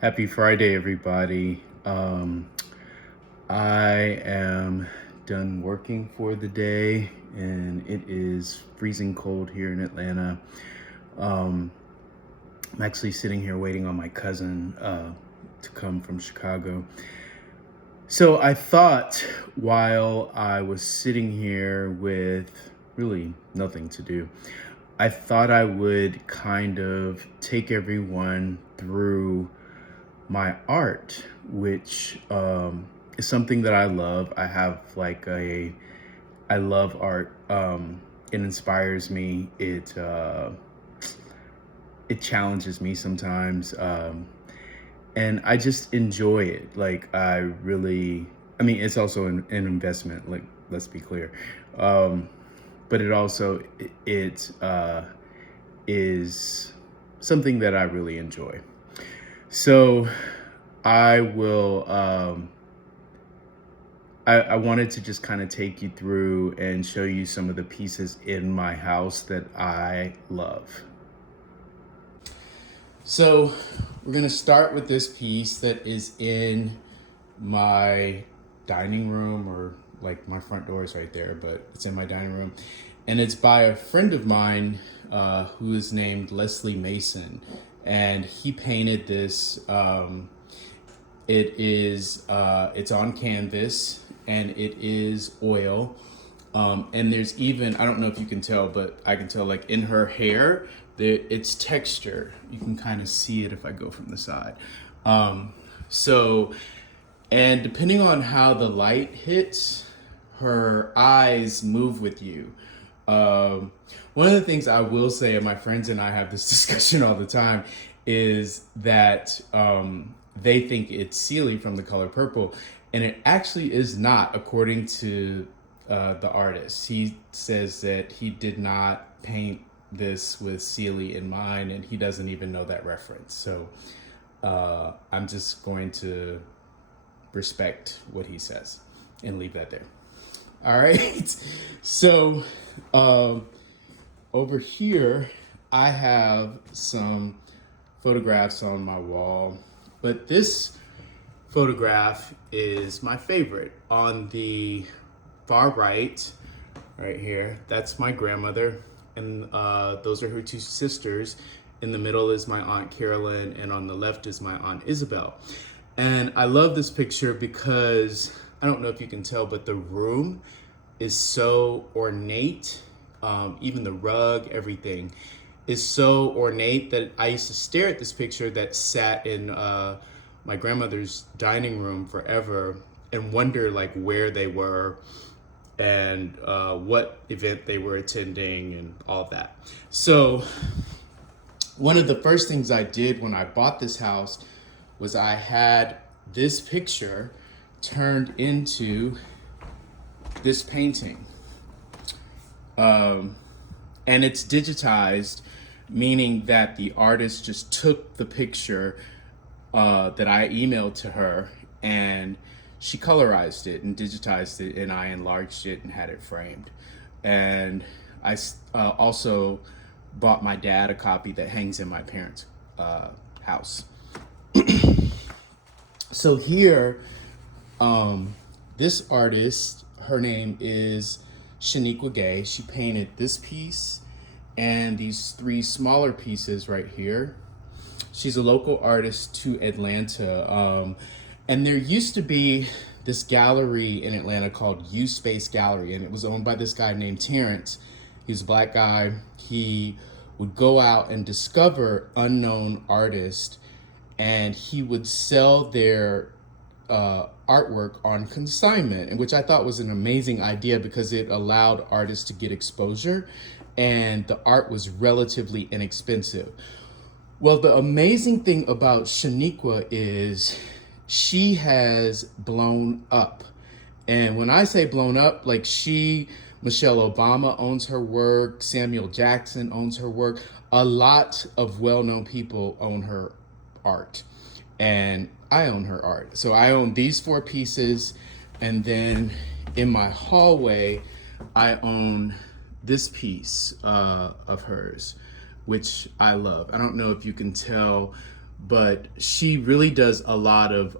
Happy Friday, everybody. I am done working for the day, and it is freezing cold here in Atlanta. Um, I'm actually sitting here waiting on my cousin to come from Chicago. So I thought while I was sitting here with really nothing to do, I thought I would kind of take everyone through my art, which is something that I love. I love art. It inspires me. It challenges me sometimes, and I just enjoy it. I mean, it's also an investment. Like, let's be clear, but it also is something that I really enjoy. So I will, I wanted to just kind of take you through and show you some of the pieces in my house that I love. So we're going to start with this piece that is in my dining room, or like my front door is right there, but it's in my dining room. And it's by a friend of mine who is named Leslie Mason. And he painted this. It's on canvas, and it is oil. And there's even, I don't know if you can tell, but I can tell, like, in her hair, it's texture. You can kind of see it if I go from the side. So, and depending on how the light hits, her eyes move with you. One of the things I will say, and my friends and I have this discussion all the time, is that they think it's Sealy from the color purple, and it actually is not, according to the artist. He says that he did not paint this with Sealy in mind, and he doesn't even know that reference. So I'm just going to respect what he says and leave that there. All right. So over here, I have some photographs on my wall, but this photograph is my favorite. On the far right here, that's my grandmother, and those are her two sisters. In the middle is my Aunt Carolyn, and on the left is my Aunt Isabel. And I love this picture because, I don't know if you can tell, but the room is so ornate. Even the rug, everything is so ornate that I used to stare at this picture that sat in my grandmother's dining room forever and wonder, like, where they were and what event they were attending and all that. So one of the first things I did when I bought this house was I had this picture turned into this painting. And it's digitized, meaning that the artist just took the picture that I emailed to her, and she colorized it and digitized it, and I enlarged it and had it framed. And I also bought my dad a copy that hangs in my parents' house. So here, this artist, her name is Shanequay Gay. She painted this piece and these three smaller pieces right here. She's a local artist to Atlanta. And there used to be this gallery in Atlanta called U Space Gallery, and it was owned by this guy named Terrence. He's a black guy. He would go out and discover unknown artists, and he would sell their artwork on consignment, and which I thought was an amazing idea because it allowed artists to get exposure, and the art was relatively inexpensive. Well, the amazing thing about Shanequay is she has blown up. And when I say blown up, like, Michelle Obama owns her work, Samuel Jackson owns her work, a lot of well-known people own her art. And I own her art. So I own these four pieces, and then in my hallway, I own this piece of hers, which I love. I don't know if you can tell, but she really does a lot of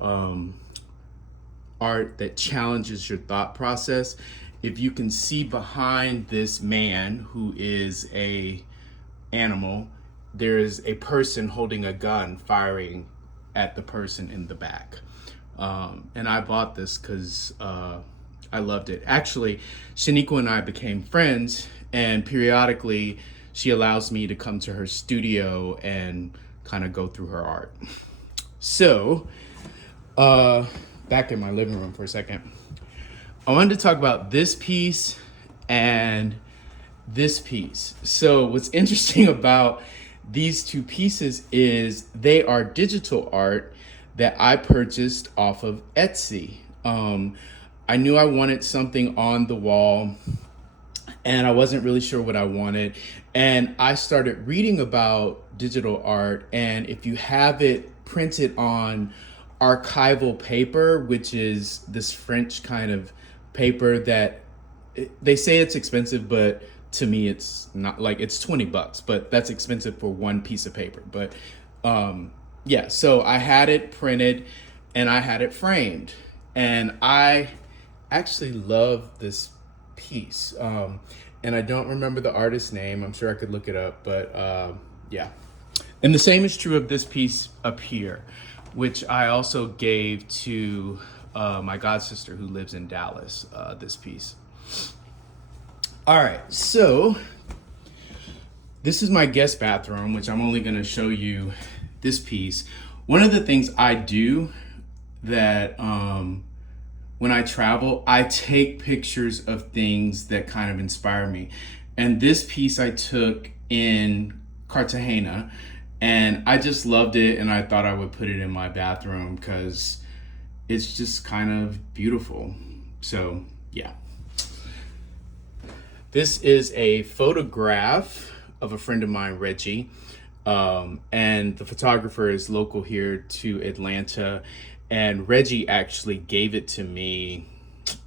art that challenges your thought process. If you can see behind this man who is a animal, there is a person holding a gun firing at the person in the back. And I bought this because I loved it. Actually, Shanequay and I became friends, and periodically she allows me to come to her studio and kind of go through her art. So, back in my living room for a second, I wanted to talk about this piece and this piece. So what's interesting about these two pieces is they are digital art that I purchased off of Etsy. I knew I wanted something on the wall and I wasn't really sure what I wanted. And I started reading about digital art, and if you have it printed on archival paper, which is this French kind of paper that they say it's expensive, but to me it's not. Like, it's $20, but that's expensive for one piece of paper. But yeah, so I had it printed and I had it framed, and I actually love this piece. And I don't remember the artist's name. I'm sure I could look it up, but yeah. And the same is true of this piece up here, which I also gave to my god sister who lives in Dallas, this piece. All right, so this is my guest bathroom, which I'm only gonna show you this piece. One of the things I do that when I travel, I take pictures of things that kind of inspire me. And this piece I took in Cartagena, and I just loved it, and I thought I would put it in my bathroom because it's just kind of beautiful. So yeah. This is a photograph of a friend of mine, Reggie. And the photographer is local here to Atlanta. And Reggie actually gave it to me,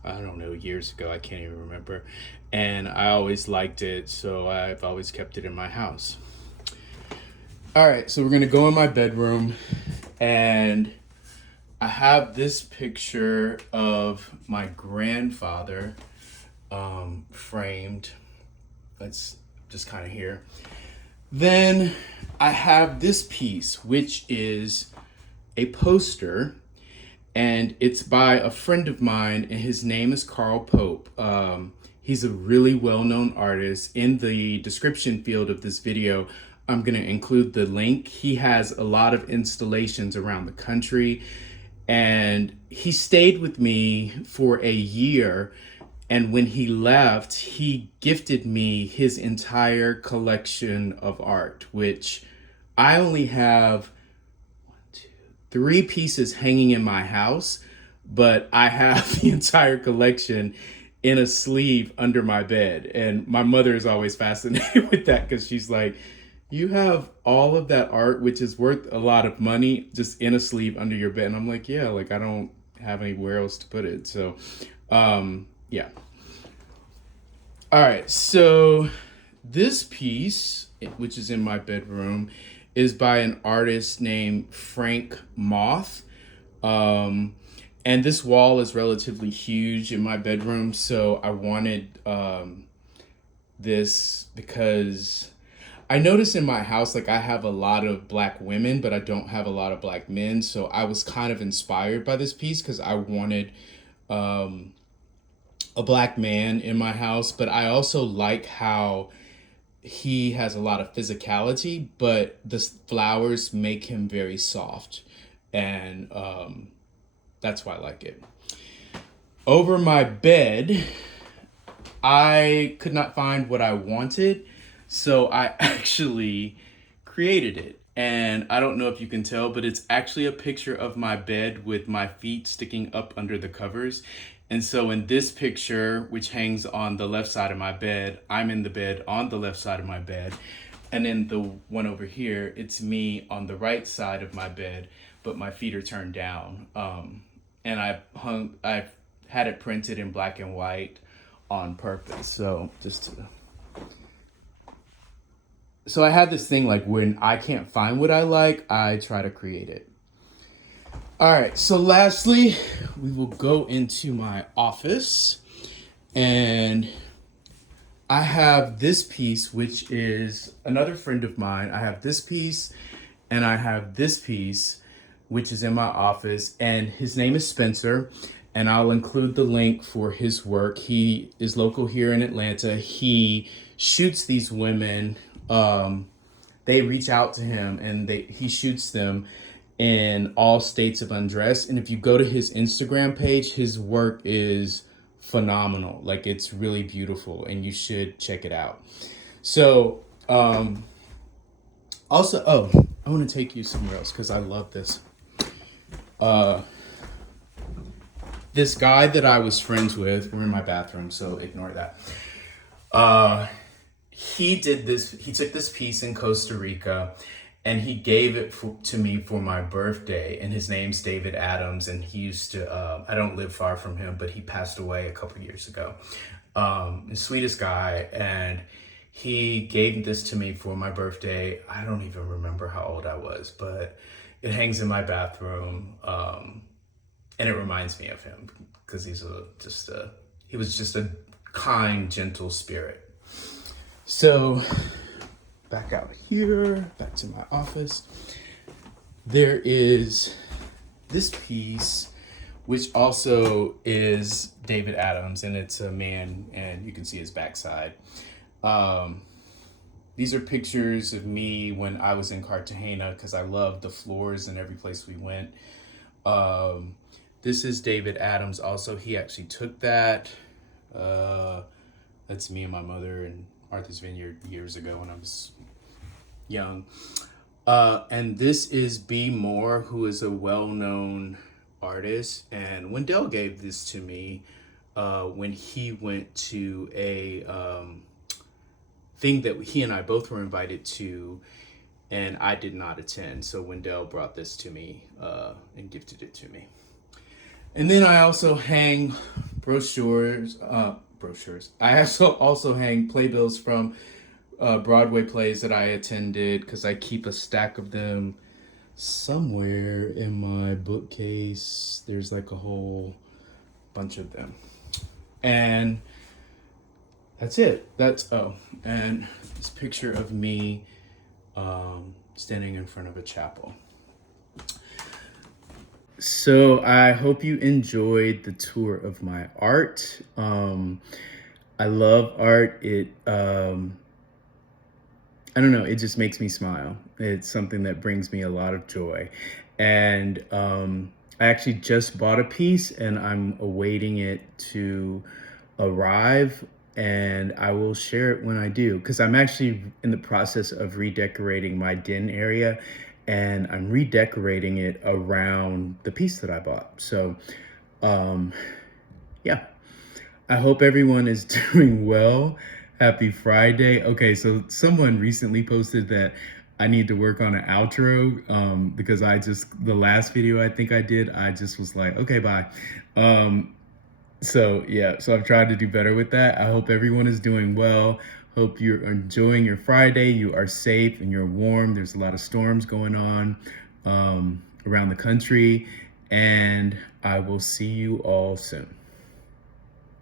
I don't know, years ago. I can't even remember. And I always liked it, so I've always kept it in my house. All right, so we're gonna go in my bedroom, and I have this picture of my grandfather framed. That's just kind of here. Then I have this piece, which is a poster, and it's by a friend of mine, and his name is Carl Pope. He's a really well-known artist. In the description field of this video, I'm gonna include the link. He has a lot of installations around the country, and he stayed with me for a year. And when he left, he gifted me his entire collection of art, which I only have 3 pieces hanging in my house, but I have the entire collection in a sleeve under my bed. And my mother is always fascinated with that because she's like, you have all of that art, which is worth a lot of money, just in a sleeve under your bed. And I'm like, yeah, like I don't have anywhere else to put it. So, yeah. All right, so this piece, which is in my bedroom, is by an artist named Frank Moth. And this wall is relatively huge in my bedroom, so I wanted this because I notice in my house, like I have a lot of Black women, but I don't have a lot of Black men. So I was kind of inspired by this piece because I wanted a Black man in my house, but I also like how he has a lot of physicality, but the flowers make him very soft. And that's why I like it. Over my bed, I could not find what I wanted, so I actually created it. And I don't know if you can tell, but it's actually a picture of my bed with my feet sticking up under the covers. And so in this picture, which hangs on the left side of my bed, I'm in the bed on the left side of my bed. And then the one over here, it's me on the right side of my bed, but my feet are turned down. And I've had it printed in black and white on purpose. So just to So I have this thing like when I can't find what I like, I try to create it. All right, so lastly, we will go into my office, and I have this piece, which is another friend of mine. I have this piece, and I have this piece, which is in my office, and his name is Spencer, and I'll include the link for his work. He is local here in Atlanta. He shoots these women. They reach out to him, and he shoots them in all states of undress. And if you go to his Instagram page, his work is phenomenal. Like, it's really beautiful, and you should check it out. So, also, oh, I want to take you somewhere else because I love this. This guy that I was friends with, we're in my bathroom, so ignore that. He did this. He took this piece in Costa Rica, and he gave it to me for my birthday. And his name's David Adams, and he used to. I don't live far from him, but he passed away a couple years ago. The sweetest guy, and he gave this to me for my birthday. I don't even remember how old I was, but it hangs in my bathroom, and it reminds me of him because he was just a kind, gentle spirit. So back out here, back to my office. There is this piece, which also is David Adams, and it's a man, and you can see his backside. These are pictures of me when I was in Cartagena because I loved the floors in every place we went. This is David Adams also. He actually took that. That's me and my mother in Arthur's Vineyard years ago when I was young. And this is B. Moore, who is a well-known artist. And Wendell gave this to me when he went to a thing that he and I both were invited to, and I did not attend. So Wendell brought this to me and gifted it to me. And then I also hang brochures. I also hang playbills from Broadway plays that I attended because I keep a stack of them somewhere in my bookcase. There's like a whole bunch of them. And that's it. And this picture of me standing in front of a chapel. So I hope you enjoyed the tour of my art. I love art. I don't know, it just makes me smile. It's something that brings me a lot of joy. And I actually just bought a piece, and I'm awaiting it to arrive, and I will share it when I do, because I'm actually in the process of redecorating my den area, and I'm redecorating it around the piece that I bought. So yeah, I hope everyone is doing well. Happy Friday. Okay, so someone recently posted that I need to work on an outro because the last video I think I did, I just was like, okay, bye. So yeah, so I've tried to do better with that. I hope everyone is doing well. Hope you're enjoying your Friday. You are safe and you're warm. There's a lot of storms going on around the country, and I will see you all soon.